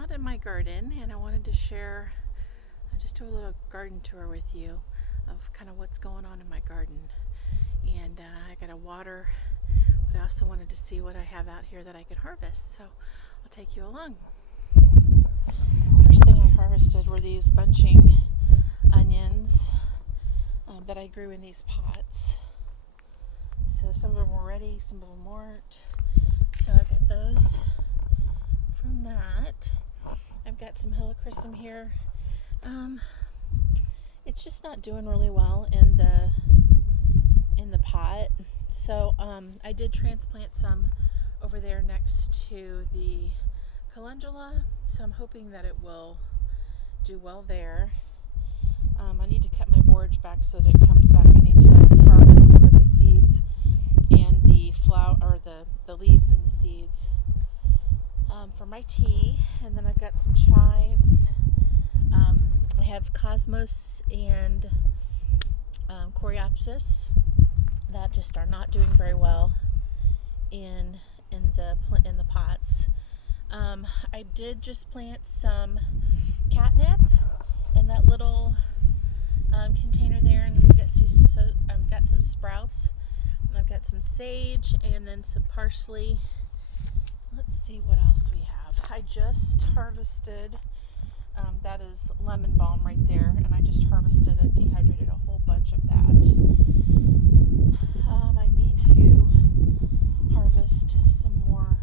out in my garden and I wanted to share, just do a little garden tour with you of kind of what's going on in my garden. And I got to water, but I also wanted to see what I have out here that I could harvest. So I'll take you along. First thing I harvested were these bunching onions that I grew in these pots. So some of them were ready, some of them weren't. So I got those from that. I've got some helichrysum here. It's just not doing really well in the pot. So I did transplant some over there next to the calendula. So I'm hoping that it will do well there. I need to cut my borage back so that it comes back. I need to harvest some of the seeds and the flower, or the leaves and the seeds for my tea. And then I've got some chives. I have cosmos and coreopsis that just are not doing very well in the pots. I did just plant some catnip in that little container there, and I've got some sprouts, and I've got some sage, and then some parsley. Let's see what else we have. I just harvested, that is lemon balm right there, and I just harvested and dehydrated a whole bunch of that. I need to harvest some more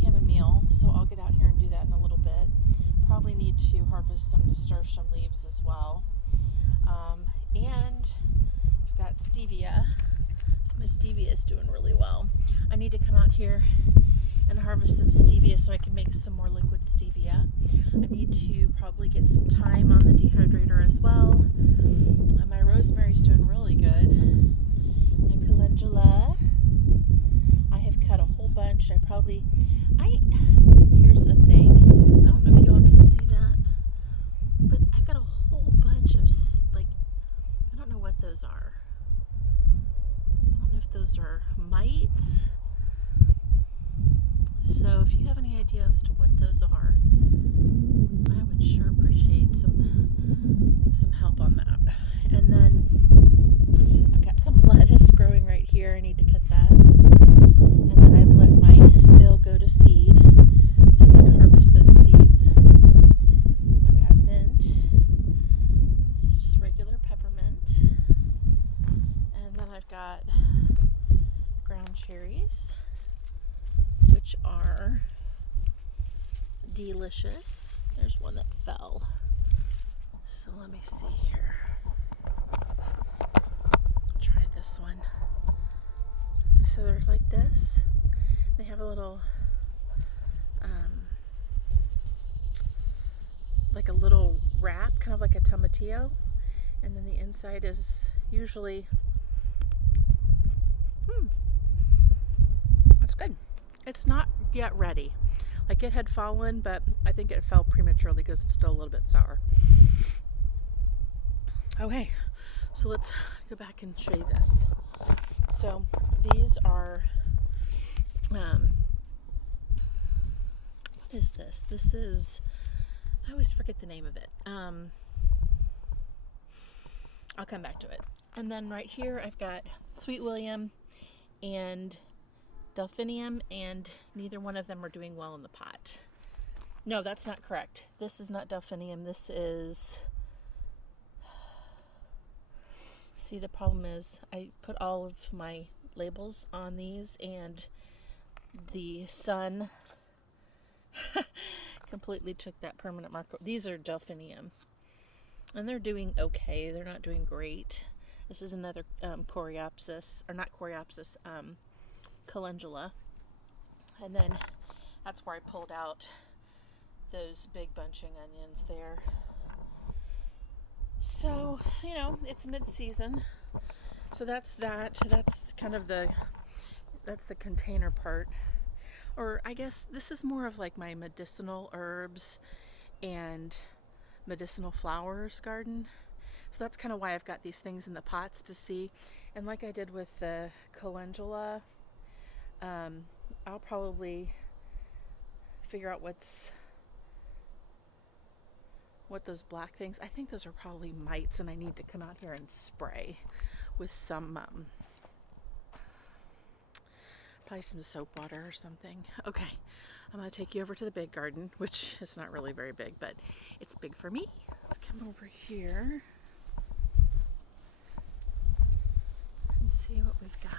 chamomile, so I'll get out here and do that in a little bit. Probably need to harvest some nasturtium leaves as well. And I've got stevia, so my stevia is doing really well. I need to come out here and harvest some stevia so I can make some more liquid stevia. I need to probably get some thyme on the dehydrator as well. My rosemary's doing really good. My calendula, I have cut a whole bunch. Here's the thing. I don't know if y'all can see that, but I got a whole bunch of, I don't know what those are. I don't know if those are mites. So if you have any idea as to what those are, I would sure appreciate some help on that. And then I've got some lettuce growing right here. I need to cut that. And then I've let my dill go to seed, so I need to harvest those seeds. I've got mint. This is just regular peppermint. And then I've got ground cherries, which are delicious. There's one that fell. So let me see here. Try this one. So they're like this. They have a little, like a little wrap, kind of like a tomatillo. And then the inside is usually, that's good. It's not yet ready. Like, it had fallen, but I think it fell prematurely because it's still a little bit sour. Okay, so let's go back and show you this. So these are, what is this? This is, I always forget the name of it. I'll come back to it. And then right here I've got Sweet William and Delphinium, and neither one of them are doing well in the pot. No, that's not correct. This is not Delphinium. This is, see, the problem is I put all of my labels on these, and the sun completely took that permanent marker. These are Delphinium, and they're doing okay. They're not doing great. This is another coreopsis, or not coreopsis, calendula. And then that's where I pulled out those big bunching onions there. So, you know, it's mid-season. So that's that. That's kind of that's the container part. Or I guess this is more of like my medicinal herbs and medicinal flowers garden. So that's kind of why I've got these things in the pots to see. And like I did with the calendula, I'll probably figure out what's what those black things, I think those are probably mites, and I need to come out here and spray with some, probably some soap water or something. Okay, I'm gonna take you over to the big garden, which is not really very big, but it's big for me. Let's come over here and see what we've got.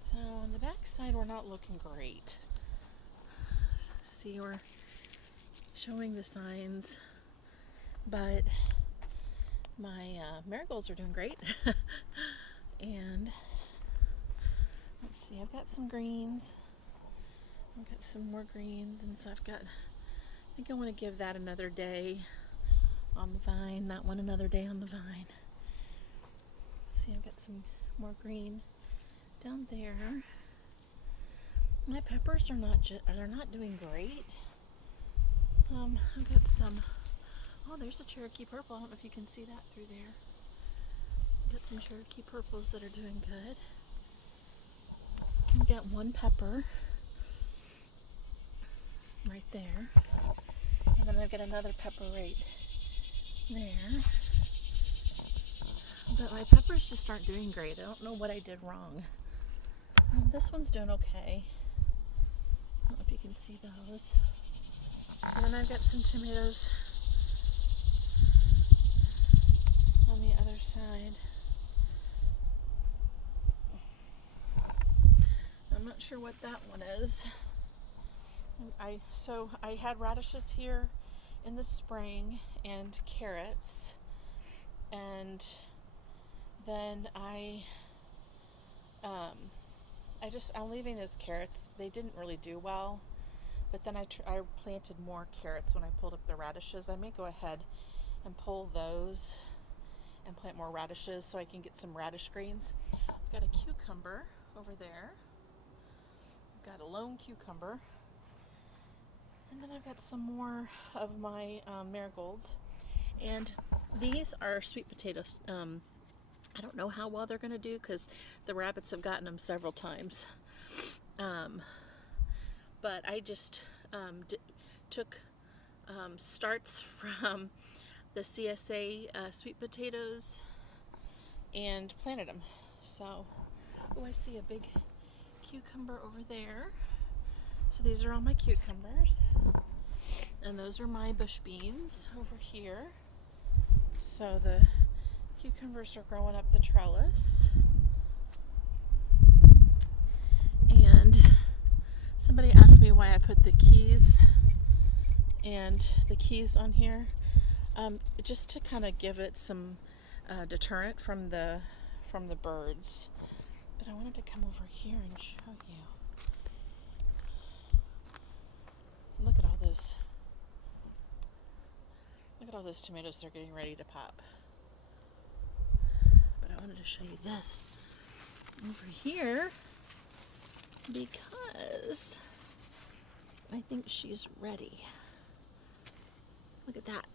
So on the back side, we're not looking great. See, we're showing the signs, but my marigolds are doing great. And let's see, I've got some greens. I've got some more greens, and so I think I want to give that another day on the vine, that one another day on the vine. Let's see, I've got some more green down there. My peppers are they're not doing great. I've got some, oh, there's a Cherokee purple. I don't know if you can see that through there. I've got some Cherokee purples that are doing good. I've got one pepper right there. And then I've got another pepper right there. But my peppers just aren't doing great. I don't know what I did wrong. This one's doing okay. I don't know if you can see those. And then I've got some tomatoes on the other side. I'm not sure what that one is. So I had radishes here in the spring and carrots, and then I'm leaving those carrots. They didn't really do well, but then I planted more carrots when I pulled up the radishes. I may go ahead and pull those and plant more radishes so I can get some radish greens. I've got a cucumber over there. I've got a lone cucumber. And then I've got some more of my marigolds. And these are sweet potatoes. I don't know how well they're going to do because the rabbits have gotten them several times. But I just took starts from the CSA sweet potatoes and planted them. So, oh, I see a big cucumber over there. So these are all my cucumbers. And those are my bush beans over here. So the cucumbers are growing up the trellis. And somebody asked me why I put the keys on here. Just to kind of give it some deterrent from the birds. But I wanted to come over here and show you. Look at all those. Look at all those tomatoes. They're getting ready to pop. But I wanted to show you this over here because I think she's ready. Look at that.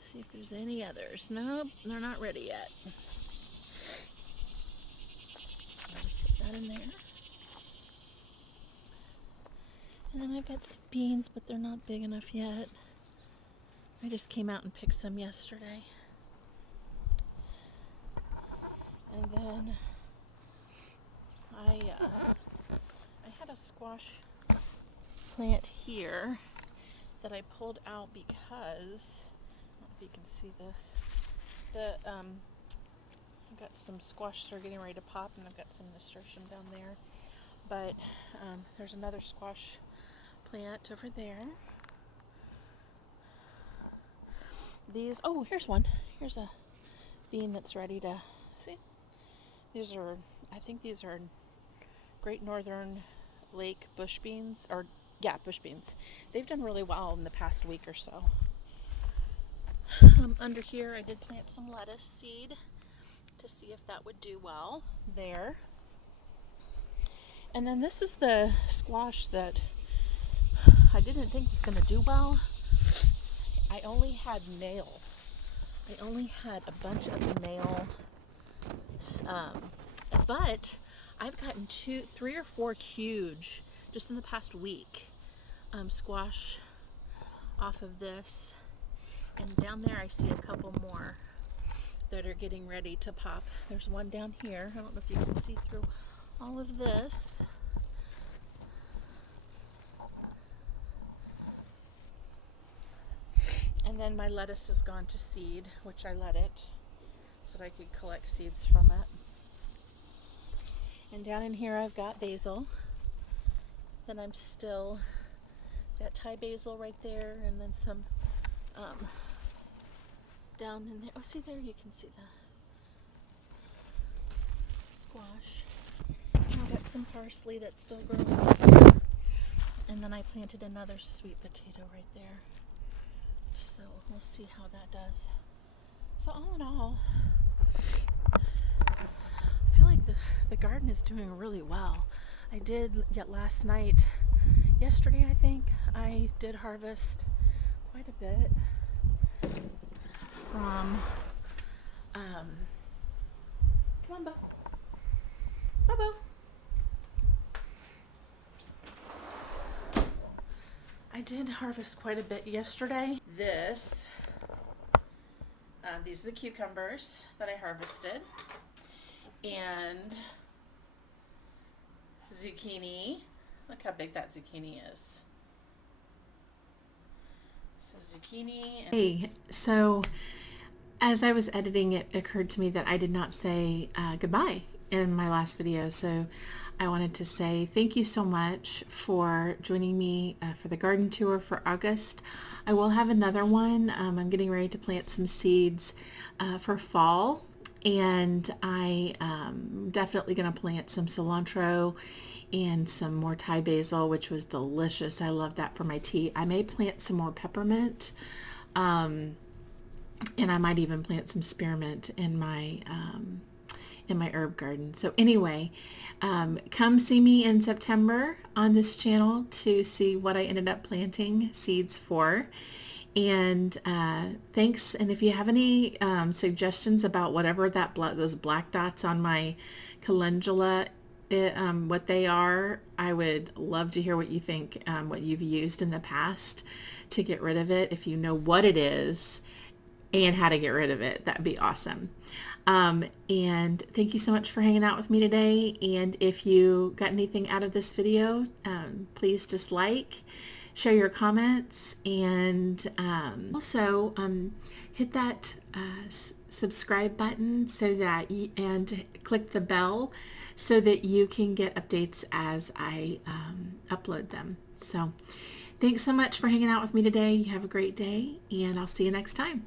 See if there's any others. Nope, they're not ready yet. I'll just put that in there. And then I've got some beans, but they're not big enough yet. I just came out and picked some yesterday. And then I had a squash plant here that I pulled out because, I don't know if you can see this, I've got some squash that are getting ready to pop, and I've got some nasturtium down there. But there's another squash plant over there. These, oh, here's one. Here's a bean that's ready to, see? These are, I think these are Great Northern Lake bush beans, or yeah, bush beans. They've done really well in the past week or so. Under here I did plant some lettuce seed to see if that would do well there. And then this is the squash that I didn't think was going to do well. I only had a bunch of male, but I've gotten 3 or 4 huge just in the past week squash off of this, and down there I see a couple more that are getting ready to pop. There's one down here. I don't know if you can see through all of this. And then my lettuce has gone to seed, which I let it so that I could collect seeds from it. And down in here I've got basil. Then I'm still got Thai basil right there, and then some down in there. Oh, see there, you can see the squash. And I've got some parsley that's still growing here. And then I planted another sweet potato right there. So we'll see how that does. So all in all, I feel like the garden is doing really well. I did yet last night, yesterday I think, I did harvest quite a bit from, come on, Bo. Bo. I did harvest quite a bit yesterday. These are the cucumbers that I harvested, and zucchini. Look how big that zucchini is. So zucchini. Hey, so as I was editing, it occurred to me that I did not say goodbye in my last video. So I wanted to say thank you so much for joining me for the garden tour for August. I will have another one. I'm getting ready to plant some seeds for fall, and I definitely going to plant some cilantro and some more Thai basil, which was delicious. I love that for my tea. I may plant some more peppermint, and I might even plant some spearmint in my herb garden. So anyway, come see me in September on this channel to see what I ended up planting seeds for. And thanks. And if you have any suggestions about whatever those black dots on my calendula, what they are, I would love to hear what you think, what you've used in the past to get rid of it. If you know what it is and how to get rid of it, that'd be awesome. And thank you so much for hanging out with me today. And if you got anything out of this video, please just share your comments, and also hit that subscribe button and click the bell so that you can get updates as I upload them. So thanks so much for hanging out with me today. You have a great day, and I'll see you next time.